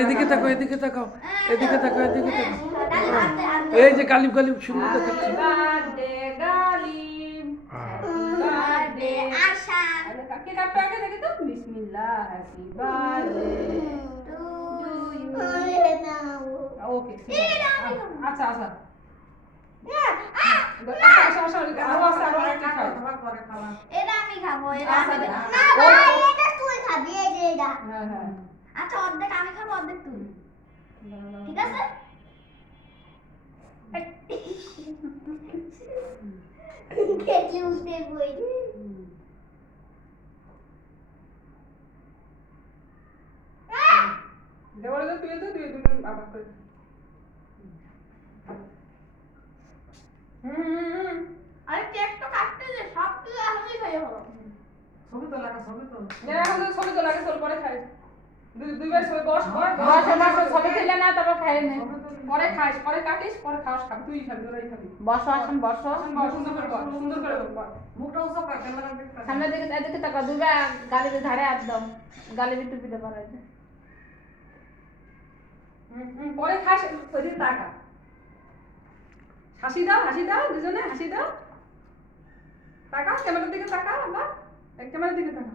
এদিকে তাকাও, এদিকে তাকাও, এদিকে তাকাও, এদিকে তাকাও। এই যে গালিব গালিব সুন্দর দেখাচ্ছে। আচ্ছা আচ্ছা আচ্ছা অর্ধেক আমি খাবো অর্ধেক তুই ঠিক আছে খেতে উঠে বই দেওয়ালে তুই তো তুই আবার করে আরে কেক তো কাটতে দে সব তুই এখনই খাই হলো ছবি তো লাগা ছবি তো এখন তো ছবি তো লাগে চল পরে খাই দুইবার ছবি বস ছবি তুলে না তারপর খাই নে পরে খাইস পরে কাটিস পরে খাওয়াস খাবি তুই খাবি তোরাই খাবি বসো আসুন বসো সুন্দর করে বস সুন্দর করে মুখটা উঁচু কর ক্যামেরা দেখতে সামনে দিকে এদিকে তাকা দুইবার গালির ধারে একদম গালির টুপিতে পরাইছে পরে খাস ওইদিকে তাকা হাসি দাও দুজনে হাসি দাও তাকা ক্যামেরার দিকে তাকা আবার ক্যামেরার দিকে তাকা